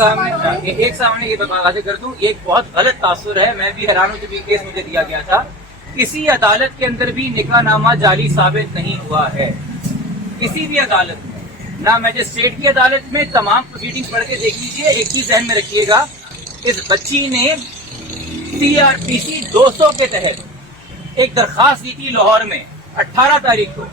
सामने ये वाज़ेह कर दूं, एक बहुत गलत तासुर है। मैं भी हैरान हूं जब ये केस मुझे दिया गया था। किसी अदालत के अंदर भी निकाह नामा जाली साबित नहीं हुआ है, किसी भी अदालत में, ना मैजिस्ट्रेट की अदालत में। तमाम प्रोसीडिंग पढ़ के देख लीजिए। एक चीज ध्यान में रखिएगा, इस बच्ची ने CRPC 200 के तहत एक दरखास्त दी थी लाहौर में 18 तारीख को,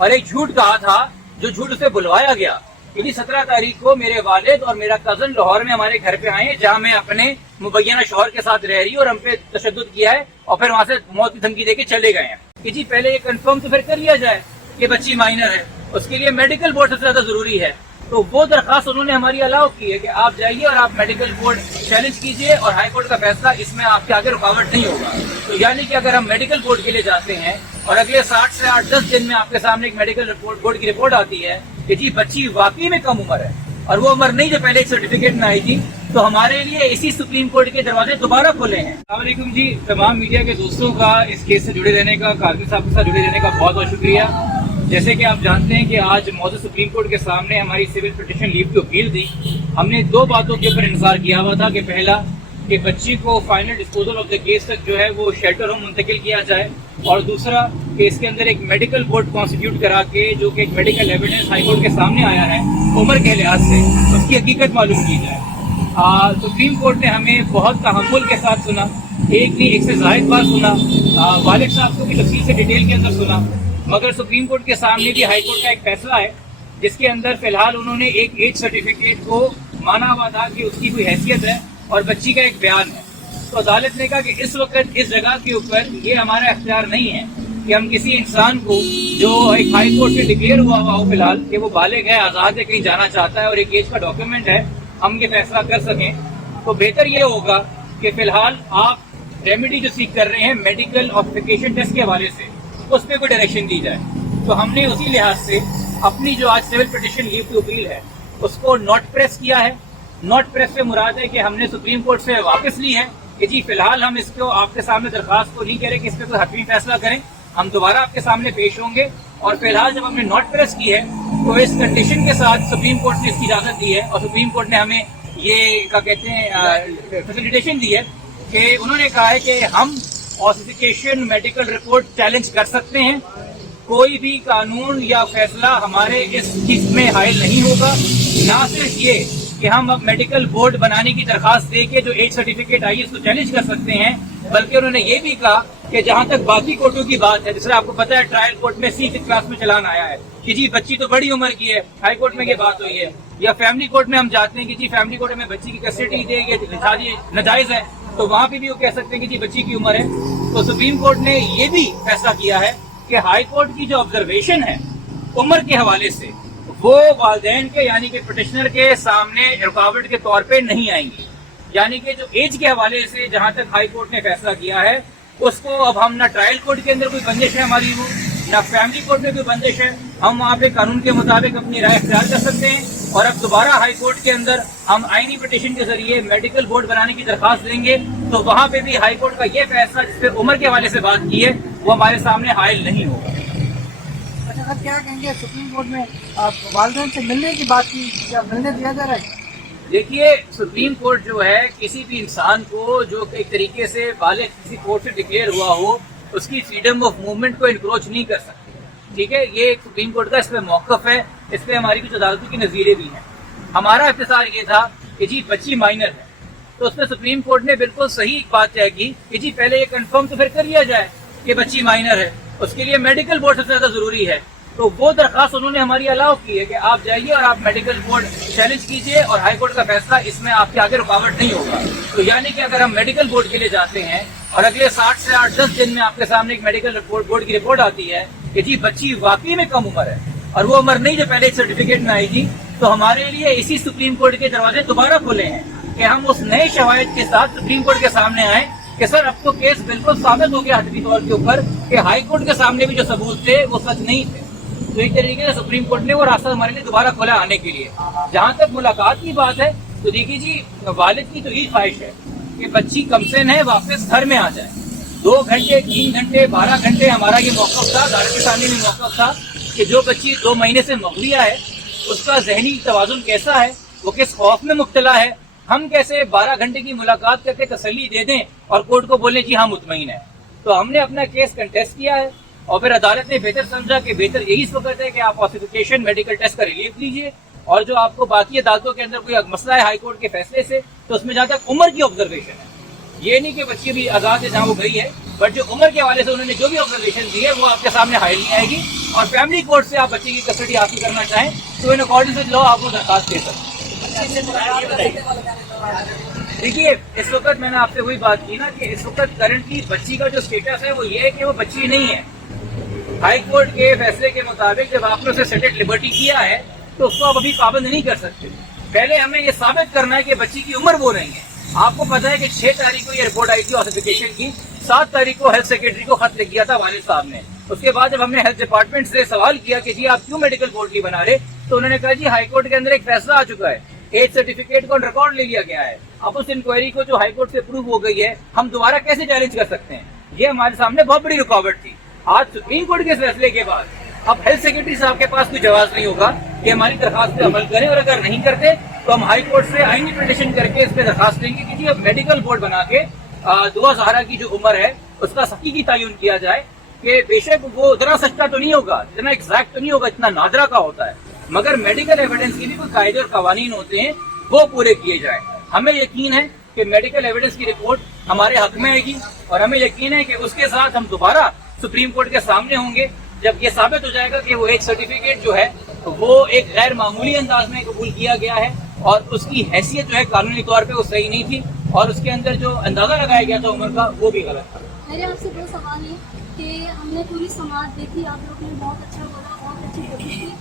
और एक झूठ कहा था, जो झूठ उसे बुलवाया गया कि 17 तारीख को मेरे वालिद और मेरा कजन लाहौर में हमारे घर पे आए हैं, जहां मैं अपने मुबैना शौहर के साथ रह रही हूँ, और हम पे तशद्दुद किया है, और फिर वहां से मौत की धमकी देके चले गए हैं। कि जी पहले ये कंफर्म तो फिर कर लिया जाए कि बच्ची माइनर है, उसके लिए मेडिकल बोर्ड सबसे ज्यादा जरूरी है। तो वो दरखास्त उन्होंने हमारी अलाउ की है कि आप जाइए और आप मेडिकल बोर्ड चैलेंज कीजिए, और हाई कोर्ट का फैसला इसमें आपके आगे रुकावट नहीं होगा। तो यानी कि अगर हम मेडिकल बोर्ड के लिए जाते हैं और अगले 60 से 8-10 दिन में आपके सामने एक मेडिकल बोर्ड की रिपोर्ट आती है कि जी बच्ची वाकई में कम उम्र है, और वो उम्र नहीं जो पहले एक सर्टिफिकेट में आई थी, तो हमारे लिए इसी सुप्रीम कोर्ट के दरवाजे दोबारा खुले हैं। अस्सलाम वालेकुम जी, तमाम मीडिया के दोस्तों का इस केस से जुड़े रहने का, काजमी साहब के साथ जुड़े रहने का बहुत बहुत शुक्रिया। जैसे कि आप जानते हैं कि आज मौजूद सुप्रीम कोर्ट के सामने हमारी सिविल पिटीशन लीव की अपील दी। हमने दो बातों के ऊपर इंतजार किया हुआ था कि पहला कि बच्ची को final disposal of the case तक जो है वो शेल्टर होम मुंतकिल किया जाए, और दूसरा कि इसके अंदर एक मेडिकल बोर्ड कॉन्स्टिट्यूट करा के जो कि एक मेडिकल एविडेंस हाई कोर्ट के सामने आया है उम्र के लिहाज से, उसकी हकीकत मालूम की जाए। सुप्रीम कोर्ट ने हमें बहुत तहम्मुल के साथ सुना, एक नहीं एक से ज़ायद बार सुना, वालिद साहब को भी तफसील से डिटेल के अंदर सुना, मगर सुप्रीम कोर्ट के सामने भी हाई कोर्ट का एक फैसला है जिसके अंदर फिलहाल उन्होंने एक एज सर्टिफिकेट को माना हुआ था कि उसकी कोई हैसियत है, और बच्ची का एक बयान है। तो अदालत ने कहा कि इस वक्त इस जगह के ऊपर ये हमारा इख्तियार नहीं है कि हम किसी इंसान को जो एक हाई कोर्ट से डिक्लेयर हुआ हो फिलहाल कि वो बालिग है, आज़ाद है, कहीं जाना चाहता है और एक एज का डॉक्यूमेंट है, हम ये फैसला कर सकें। तो बेहतर ये होगा कि फिलहाल आप रेमेडी जो सीख कर रहे हैं मेडिकल ऑब्स्टिकेशन टेस्ट के हवाले से, उस पर कोई डायरेक्शन दी जाए। तो हमने उसी लिहाज से अपनी जो आज सिविल पिटीशन लीव की अपील है उसको नॉट प्रेस किया है। नॉट प्रेस से मुराद है कि हमने सुप्रीम कोर्ट से वापस ली है कि जी फिलहाल हम इसको आपके सामने दरखास्त को नहीं कह रहे कि इस पर कोई हतमी फैसला करें, हम दोबारा आपके सामने पेश होंगे। और फिलहाल जब हमने नॉट प्रेस की है तो इस कंडीशन के साथ सुप्रीम कोर्ट ने इसकी इजाजत दी है, और सुप्रीम कोर्ट ने हमें ये क्या कहते हैं फैसिलिटेशन दी है कि उन्होंने कहा है कि हम ऑथेंटिकेशन मेडिकल रिपोर्ट चैलेंज कर सकते हैं, कोई भी कानून या फैसला हमारे इस चीज में हायल नहीं होगा। ना सिर्फ ये कि हम अब मेडिकल बोर्ड बनाने की दरखास्त दे के जो एज सर्टिफिकेट आई है उसको चैलेंज कर सकते हैं, बल्कि उन्होंने ये भी कहा कि जहां तक बाकी कोर्टों की बात है, जैसे आपको पता है ट्रायल कोर्ट में 6th क्लास में चलान आया है कि जी बच्ची तो बड़ी उम्र की है, हाई कोर्ट में ये बात हुई है, या फैमिली कोर्ट में हम जाते हैं कि जी फैमिली कोर्ट में बच्ची की कस्टडी दे, ये नाजायज है, तो वहां पे भी वो कह सकते हैं कि जी बच्ची की उम्र है। तो सुप्रीम कोर्ट ने ये भी फैसला किया है कि हाई कोर्ट की जो ऑब्जर्वेशन है उम्र के हवाले से, वो वालिदैन के यानी कि पिटिशनर के सामने रुकावट के तौर पे नहीं आएंगी। यानी कि जो एज के हवाले से जहां तक हाई कोर्ट ने फैसला किया है उसको अब हम ना ट्रायल कोर्ट के अंदर कोई बंदिश है हमारी, वो ना फैमिली कोर्ट में कोई बंदिश है, हम वहाँ पे कानून के मुताबिक अपनी राय इख्तियार कर सकते हैं। और अब दोबारा हाई कोर्ट के अंदर हम आईनी पिटीशन के जरिए मेडिकल बोर्ड बनाने की दरखास्त देंगे, तो वहाँ पे भी हाई कोर्ट का ये फैसला जिसपे उम्र के हवाले से बात की है वो हमारे सामने हायल नहीं होगा। अच्छा सर, क्या कहेंगे सुप्रीम कोर्ट में वालिदैन से मिलने की बात की, क्या मिलने दिया जा रहा है? देखिए सुप्रीम कोर्ट जो है किसी भी इंसान को जो एक तरीके से बालिग किसी कोर्ट से डिक्लेयर हुआ हो उसकी फ्रीडम ऑफ मूवमेंट को इनक्रोच नहीं कर सकती। ठीक है, ये एक सुप्रीम कोर्ट का इस पे मौक़िफ़ है, इस पे हमारी कुछ अदालतों की नज़ीरें भी हैं। हमारा इख्तिसार ये था कि जी बच्ची माइनर है, तो उसमें सुप्रीम कोर्ट ने बिल्कुल सही एक बात तय की कि जी पहले ये कंफर्म तो फिर कर लिया जाए कि बच्ची माइनर है, उसके लिए मेडिकल बोर्ड सबसे ज्यादा जरूरी है। तो वो दरखास्त उन्होंने हमारी अलाउ की है कि आप जाइए और आप मेडिकल बोर्ड चैलेंज कीजिए, और हाई कोर्ट का फैसला इसमें आपके आगे रुकावट नहीं होगा। तो यानी कि अगर हम मेडिकल बोर्ड के लिए जाते हैं और अगले 60 से 8-10 दिन में आपके सामने एक मेडिकल बोर्ड की रिपोर्ट आती है कि जी बच्ची वाकई में कम उम्र है, और वो उम्र नहीं जो पहले एक सर्टिफिकेट में आई थी, तो हमारे लिए इसी सुप्रीम कोर्ट के दरवाजे दोबारा खुले हैं कि हम उस नए शवाहिद के साथ सुप्रीम कोर्ट के सामने आए कि सर अब तो केस बिल्कुल साबित हो गया हतमी तौर के ऊपर कि हाई कोर्ट के सामने भी जो सबूत थे वो सच नहीं थे। तो एक तरीके से सुप्रीम कोर्ट ने वो रास्ता हमारे लिए दोबारा खोला आने के लिए। जहाँ तक मुलाकात की बात है तो देखिए जी, वालिद की तो यही ख्वाहिश है कि बच्ची कम से न वापस घर में आ जाए। 2 घंटे 3 घंटे 12 घंटे हमारा ये मौक़िफ़ था, अदालत के सामने भी मौक़िफ़ था कि जो बच्ची 2 महीने से मग़विया है उसका ज़हनी तवाज़ुन कैसा है, वो किस खौफ में मुब्तला है, हम कैसे 12 घंटे की मुलाकात करके तसल्ली दे दें और कोर्ट को बोलें जी हाँ मुतमईन है। तो हमने अपना केस कंटेस्ट किया है और फिर अदालत ने बेहतर समझा कि बेहतर यही इस वक्त है कि आप फॉल्सिफिकेशन मेडिकल टेस्ट का रिलीफ लीजिए, और जो आपको बाकी अदालतों के अंदर कोई मसला है हाई कोर्ट के फैसले से, तो उसमें जहाँ तक उम्र की ऑब्जर्वेशन है, ये नहीं कि बच्ची भी आजाद है जहाँ वो गई है, बट जो उम्र के हवाले से उन्होंने जो भी ऑब्जर्वेशन दी है वो आपके सामने हाई नहीं आएगी। और फैमिली कोर्ट से आप बच्चे की कस्टडी हासिल करना चाहें तो इन अकॉर्डिंग विद लॉ आप वो दरखास्त दे सकते हैं। देखिए, इस वक्त मैंने आपसे वही बात की ना कि इस वक्त करंटली बच्ची का जो स्टेटस है वो ये है कि वो बच्ची नहीं है। हाई कोर्ट के फैसले के मुताबिक जब आपने उसे सेटेड लिबर्टी किया है तो उसको आप अभी पाबंद नहीं कर सकते। पहले हमें ये साबित करना है कि बच्ची की उम्र वो नहीं है। आपको पता है कि 6 तारीख को ये रिपोर्ट आई थी ऑथेंटिकेशन की, 7 तारीख को हेल्थ सेक्रेटरी को खत लिख दिया था वालिद साहब ने। उसके बाद जब हमने हेल्थ डिपार्टमेंट से सवाल किया कि जी आप क्यों मेडिकल बोर्ड नहीं बना रहे, तो उन्होंने कहा जी हाई कोर्ट के अंदर एक फैसला आ चुका है, एज सर्टिफिकेट को रिकॉर्ड ले लिया गया है। अब उस इंक्वायरी को जो हाई कोर्ट से अप्रूव हो गई है हम दोबारा कैसे चैलेंज कर सकते हैं। ये हमारे सामने बहुत बड़ी रुकावट थी। आज सुप्रीम कोर्ट के फैसले के बाद अब हेल्थ सेक्रेटरी साहब के पास कोई जवाब नहीं होगा कि हमारी दरखास्त पे अमल करें, और अगर नहीं करते तो हम हाई कोर्ट से आईनी पिटीशन करके इस पे दरखास्त देंगे कि जी अब मेडिकल बोर्ड बना के दुआ ज़हरा की जो उम्र है उसका हकीकी तयन किया जाए कि बेशक वो उतना सच्चा तो नहीं होगा, इतना एग्जैक्ट तो नहीं होगा, इतना नादरा का होता है, मगर मेडिकल एविडेंस के भी कोई कायदे और कवानीन होते हैं वो पूरे किए जाए। हमें यकीन है कि मेडिकल एविडेंस की रिपोर्ट हमारे हक में आएगी और हमें यकीन है कि उसके साथ हम दोबारा सुप्रीम कोर्ट के सामने होंगे जब ये साबित हो जाएगा कि वो एक सर्टिफिकेट जो है वो एक गैर मामूली अंदाज में कबूल किया गया है और उसकी हैसियत जो है कानूनी तौर पे वो सही नहीं थी और उसके अंदर जो अंदाजा लगाया गया था उम्र का वो भी गलत था। मेरे आपसे 2 सवाल है कि हमने पूरी समाज देखी, आप लोग ने बहुत अच्छा बोला, बहुत अच्छी कोशिश की,